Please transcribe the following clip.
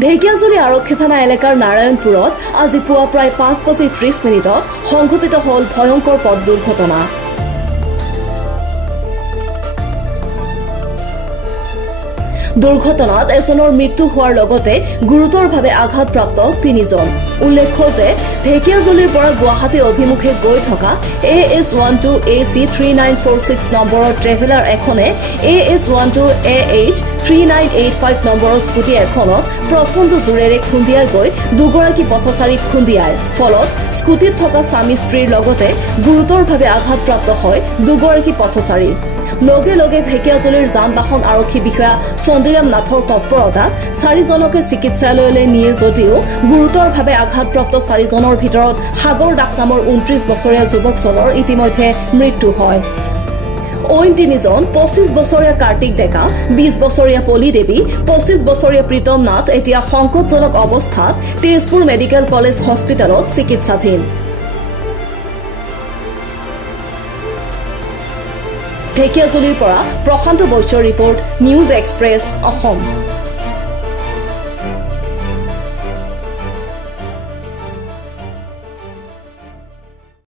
ঢেকিয়াজুলি আৰক্ষী থানা এলেকাৰ নাৰায়ণপুৰত আজি পুৱা প্ৰায় 5:30 সংঘটিত হল ভয়ংকৰ পথ দুৰ্ঘটনা। দুৰ্ঘটনাত এজনৰ মৃত্যু হোৱাৰ লগতে গুৰুতৰভাৱে আঘাতপ্ৰাপ্ত 3জন। উল্লেখ্য যে ঢেকিয়াজুলিৰ পৰা গুৱাহাটী অভিমুখে গৈ থকা AS12 AC 3946 নম্বৰৰ ট্ৰেভেলাৰ এখনে AS12 AH 3985 নম্বৰৰ স্কুটি এখনত প্ৰচণ্ড জোৰেৰে খুন্দিয়াই গৈ দুগৰাকী পথচাৰীক খুন্দিয়ায়। ফলত স্কুটিত থকা স্বামী স্ত্ৰীৰ লগতে গুৰুতৰভাৱে আঘাতপ্ৰাপ্ত হয় দুগৰাকী পথচাৰী। লগে লগে ঢেকিয়াজুলিৰ যান বাহন আৰক্ষী বিষয়া চন্দিৰাম নাথৰ তৎপৰতাত 4জনকে চিকিৎসালয়লৈ নিয়ে যদিও গুৰুতৰভাৱে আঘাতপ্ৰাপ্ত 4জনৰ ভিতৰত সাগৰ দাস নামৰ 29 বছৰীয়া যুৱকজনৰ ইতিমধ্যে মৃত্যু হয়। অইন 3জন 25 বছৰীয়া কাৰ্তিক ডেকা, 20 বছৰীয়া পলি দেৱী, 25 বছৰীয়া প্ৰীতম নাথ এতিয়া সংকটজনক অৱস্থাত তেজপুৰ মেডিকেল কলেজ হস্পিটেলত চিকিৎসাধীন। ঢেকিয়াজুলিৰ পৰা প্ৰশান্ত বৈশ্যৰ ৰিপৰ্ট, নিউজ এক্সপ্ৰেছ অসম।